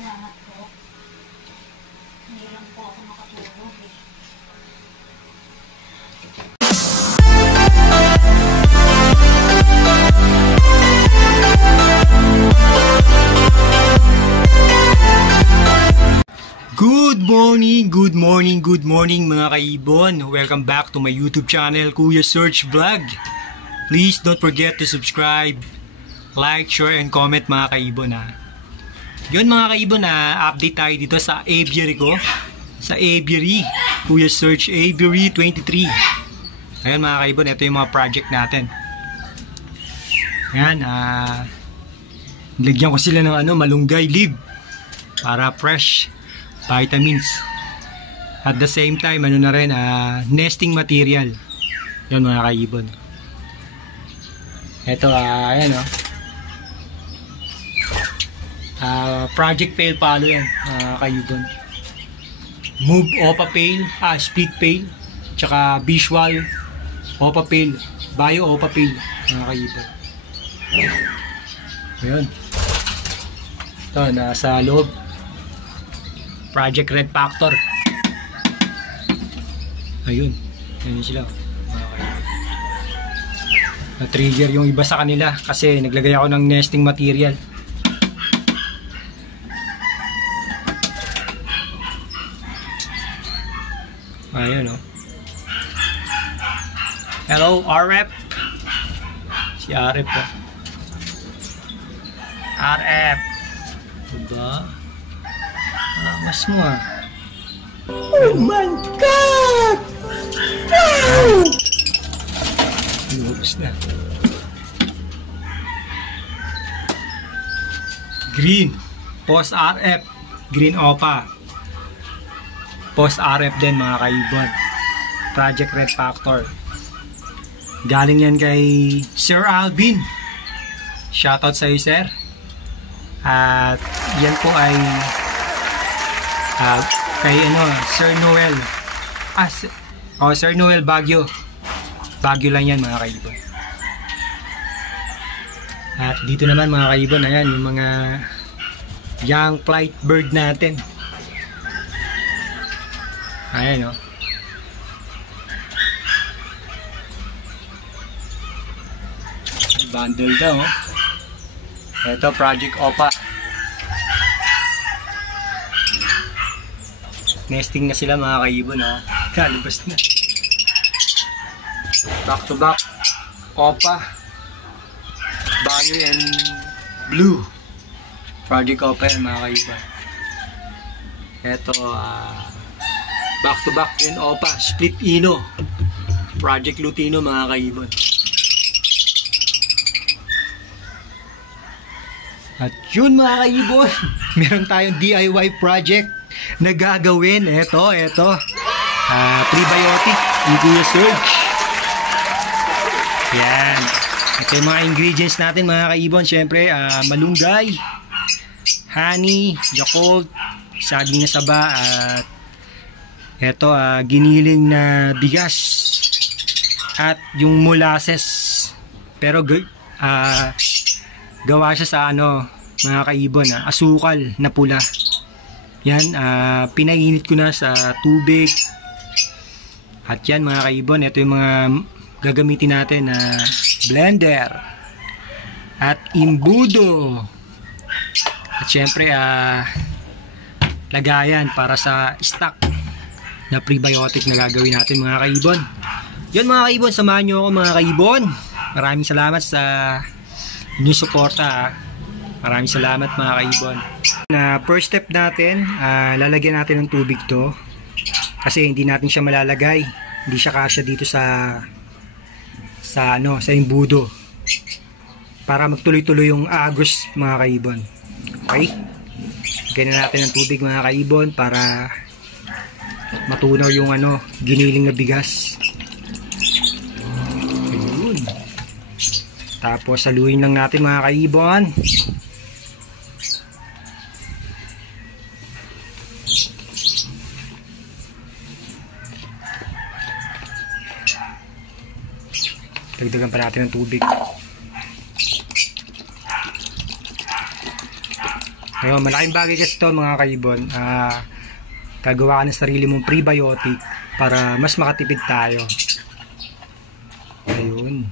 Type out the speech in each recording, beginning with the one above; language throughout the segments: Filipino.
Salamat po. Hindi lang po ako makatulog eh. Good morning mga kaibon. Welcome back to my YouTube channel, Kuya Search Vlog. Please don't forget to subscribe, like, share, and comment mga kaibon ha. Yun mga kaibon ha, update tayo dito sa aviary ko. Sa aviary, Kuya Search Aviary 23. Ayan mga kaibon, ito yung mga project natin. Ayan, nilagyan ko sila ng malunggay leaf para fresh vitamins. At the same time, na rin, nesting material. Yan mga kaibon. Ito, ayan project pail palo yan, mga kaibon. Move OPA pail, split pail, tsaka visual OPA pail, bio OPA pail, mga kaibon. Ayan. Ito, nasa loob. Project Red Factor. Ayun. Ayun sila. Na-trigger yung iba sa kanila kasi naglagay ako ng nesting material. Ayun Hello, RF. Si RF po. RF. Diba? Mas mo Oh my God! No! Lumabas na. Green. Post RF. Green OPA. Post RF din mga kaibon. Project Red Factor. Galing yan kay Sir Alvin. Shoutout sa iyo, sir. At yan po ay kay Sir Noel. Sir Noel Baguio. Baguio lang yan mga kaibon. At dito naman mga kaibon, ayan yung mga young flight bird natin. Ayan bundle daw Ito Project OPA. Nesting na sila mga kaibon Kalabas na. Back to back OPA, Bio and Blue. Project OPA yan mga kaibon. Ito back to back din OPA, Split Ino, Project Lutino mga kaibon. At yun mga kaibon, meron tayong DIY project na gagawin. Ito prebiotic ni Kuya Search. Yan, ito yung mga ingredients natin mga kaibon. Syempre malunggay, honey, Yakult, saging na saba, at ito giniling na bigas, at yung molasses, pero gawa siya sa mga kaibon asukal na pula. Yan, pinainit ko na sa tubig. At yan mga kaibon, ito yung mga gagamitin natin na blender at imbudo. At syempre lagayan para sa stock na prebiotic na gagawin natin mga kaibon. Yan mga kaibon, samahan nyo ako mga kaibon. Maraming salamat sa inyong suporta. Maraming salamat mga kaibon. First step natin, lalagyan natin ng tubig to kasi hindi natin siya malalagay, hindi siya kasya dito sa imbudo, para magtuloy-tuloy yung agos mga kaibon. Okay, lagyan na natin ng tubig mga kaibon para matunaw yung giniling na bigas. Ayun. Tapos saluhin lang natin mga kaibon. Dagdagan pa natin ng tubig. Ayun, malaking bagay kasi ito mga kaibon. Gagawa ka ng sarili mong prebiotic para mas makatipid tayo. Ayun.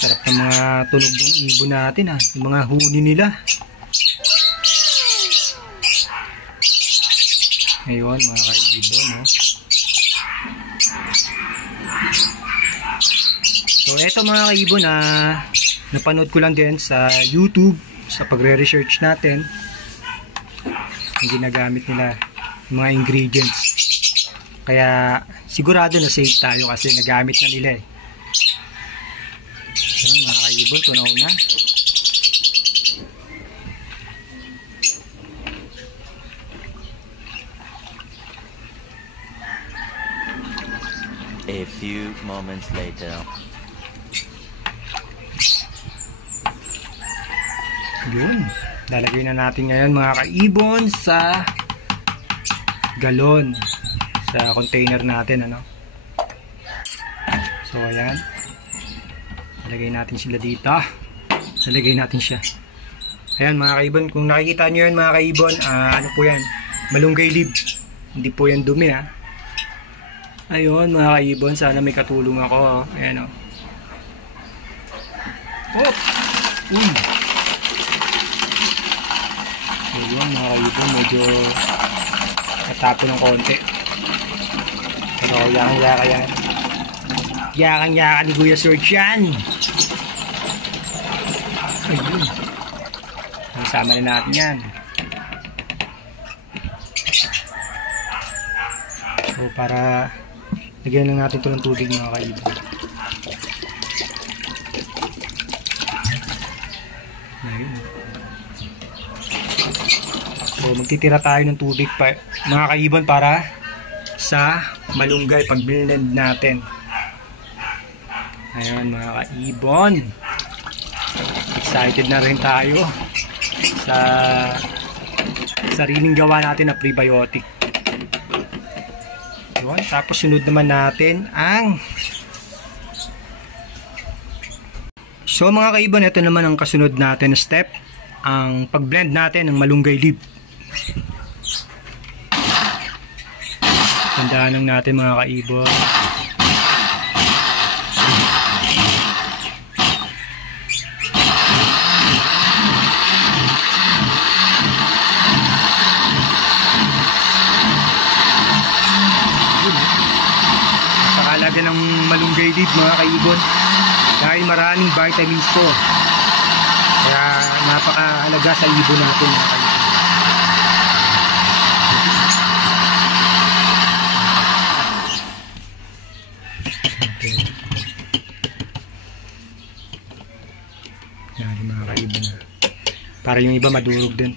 Sarap ng mga tunog ng ibon natin yung mga huni nila. Ayun mga kaibon So eto mga kaibon napanood ko lang din sa YouTube sa pagre-research natin yung ginagamit nila yung mga ingredients. Kaya sigurado na safe tayo kasi nagamit na nila Ayun, mga kaibon, tunaw na. A few moments later. Yun. Lalagay na natin ngayon mga kaibon sa galon. Sa container natin, So, ayan. Lalagay natin sila dito. Lalagay natin siya. Ayan mga kaibon. Kung nakikita nyo yan mga kaibon, ano po yan? Malunggay leaf. Hindi po yan dumi Ayun mga kaibon. Sana may katulong ako. Ayan Oh! Uy! Ayun mga kaibon. Medyo natapo ng konti. Pero yakang-yaka yan. Yakang-yaka ni Kuya Serge yan. Ayun. Sama na natin yan. So para lagyan lang natin ito ng tubig mga kaibon. Ayun. So magtitira tayo ng tubig pa, mga kaibon para sa malunggay pag blend natin. Ayan mga kaibon. Excited na rin tayo sa sariling gawa natin na prebiotic. Yun. Tapos sunod naman natin ang So mga kaibon, ito naman ang kasunod natin na step, ang pag-blend natin ng malunggay leaf. Tandaan lang natin mga kaibon. Napakalaga ng malunggay leaf mga kaibon dahil maraming vitamins to. Kaya napakahalaga sa ibon natin mga kaibon. Yan yung mga kaibon para yung iba madurog din.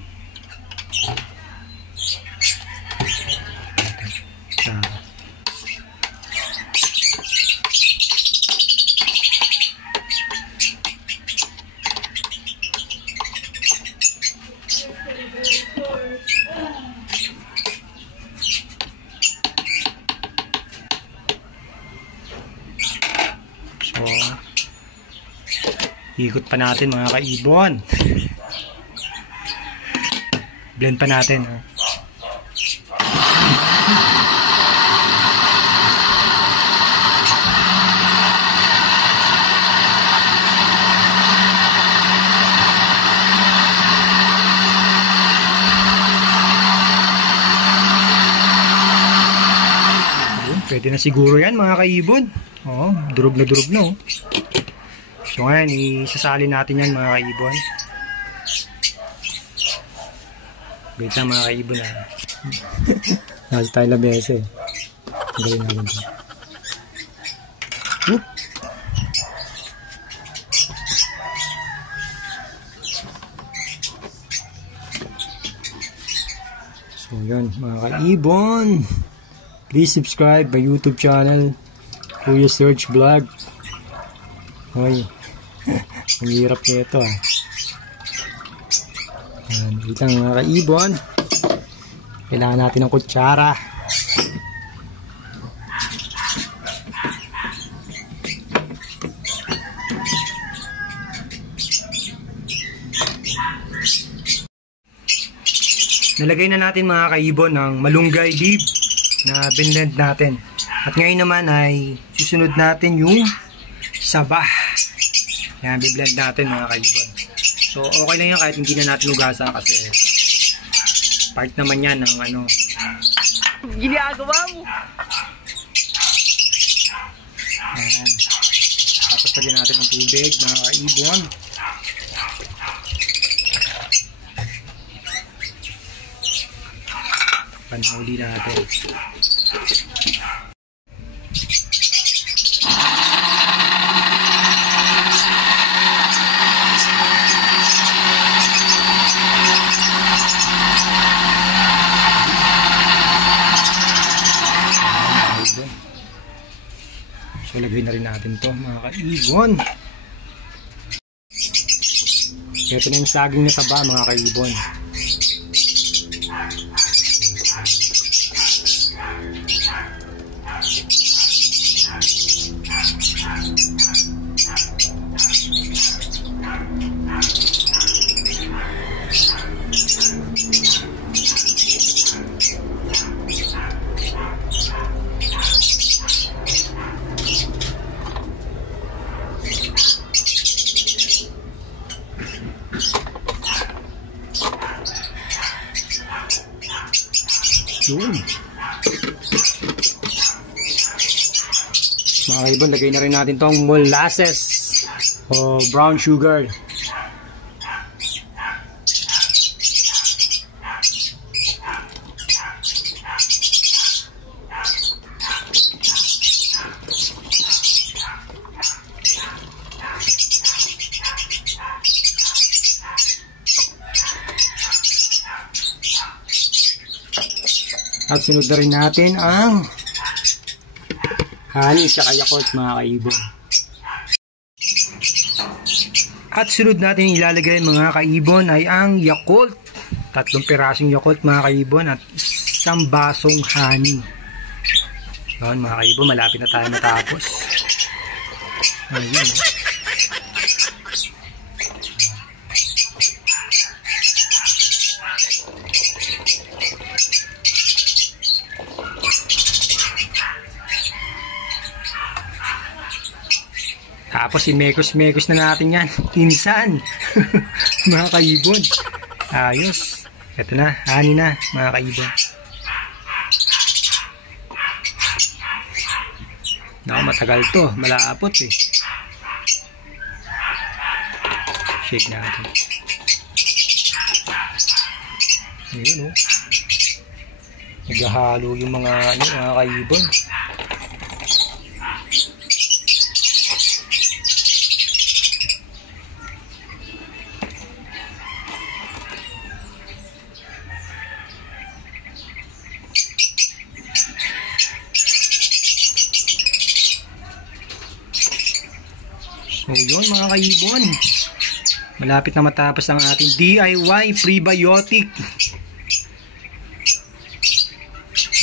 So, ikot pa natin mga kaibon. Blend pa natin. Pwede na siguro yan mga kaibon. Durog na durog na. So ngayon, isasali natin yan mga kaibon. Wait lang mga kaibon Nasa tayo labese. Gawin natin ito. Whoop! So yun mga kaibon. Please subscribe my YouTube channel, Kuya Serge Vlog. Hoy, ang hirap nito Yan, wait lang mga kaibon. Kailangan natin ng kutsara. Nalagay na natin mga kaibon ng malunggay leaf na binlend natin. At ngayon naman ay susunod natin yung saba. Yan, biblend natin mga kaibon. So, okay lang yan kahit hindi na natin hugasan kasi part naman yan ng ano. Ginagawa mo! Yan. Tapos lagyan natin ng tubig mga kaibon. Panahuli natin. So, lagay na rin natin to mga kaibon. Ito na yung saging na taba mga kaibon. Yun. Mga kaibon, lagay na rin natin tong molasses o brown sugar. At sunod na rin natin ang honey at Yakult mga kaibon. At sunod natin ilalagay mga kaibon ay ang Yakult. 3 pirasong Yakult mga kaibon at 1 basong honey. Yun mga kaibon, malapit na tayo matapos. Ayun. Tapos imekos-mekos na natin yan. Insan. Mga kaibon. Ayos. Ito na. Honey na mga kaibon. Naku, matagal to. Malapot eh. Shake natin. Ayun oh. Naghahalo yung mga kaibon. So yun mga kaibon, malapit na matapos ang ating DIY prebiotic.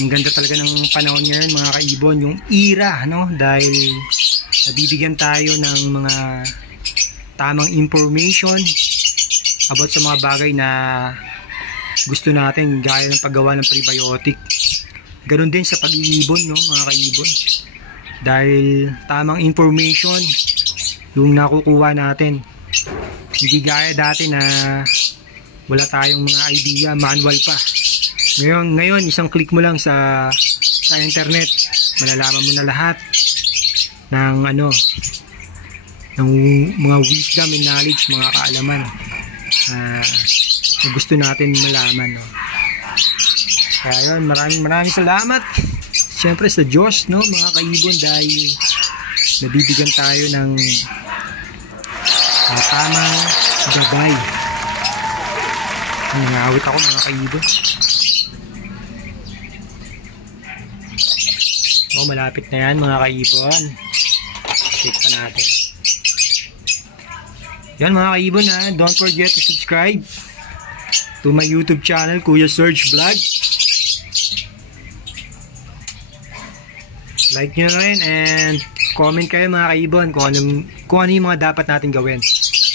Ang ganda talaga ng panahon ngayon mga kaibon, yung era, no? Dahil nabibigyan tayo ng mga tamang information about sa mga bagay na gusto natin, gaya ng paggawa ng prebiotic. Ganon din sa pag-iibon, no mga kaibon, dahil tamang information yung nakukuha natin. Hindi gaya dati na wala tayong mga idea, manual pa. Ngayon isang click mo lang sa internet, malalaman mo na lahat ng ng mga wisdom and knowledge, mga kaalaman na gusto natin malaman, no? Kaya yun, maraming salamat siyempre sa Diyos, no mga kaibon, dahil nabibigyan tayo ng tamang gabay. Nangawit ako mga kaibon. Malapit na yan mga kaibon. Check pa natin. Yan mga kaibon, don't forget to subscribe, to my YouTube channel, Kuya Serge Vlog. Like nyo na rin and comment kayo mga kaibon kung ano yung mga dapat natin gawin.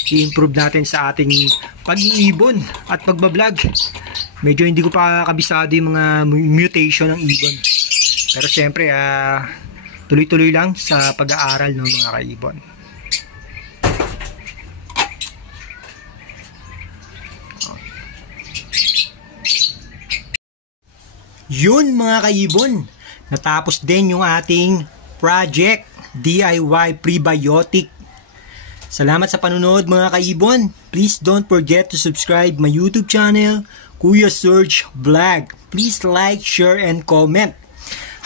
I-improve natin sa ating pag-iibon at pagbablog. Medyo hindi ko pa kabisado yung mga mutation ng ibon. Pero syempre, tuloy-tuloy lang sa pag-aaral ng mga kaibon. Yun mga kaibon, natapos din yung ating project DIY prebiotic. Salamat sa panunod mga kaibon. Please don't forget to subscribe my YouTube channel, Kuya Serge Vlog. Please like, share, and comment.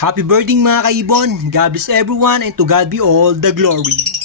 Happy birthday mga kaibon. God bless everyone and to God be all the glory.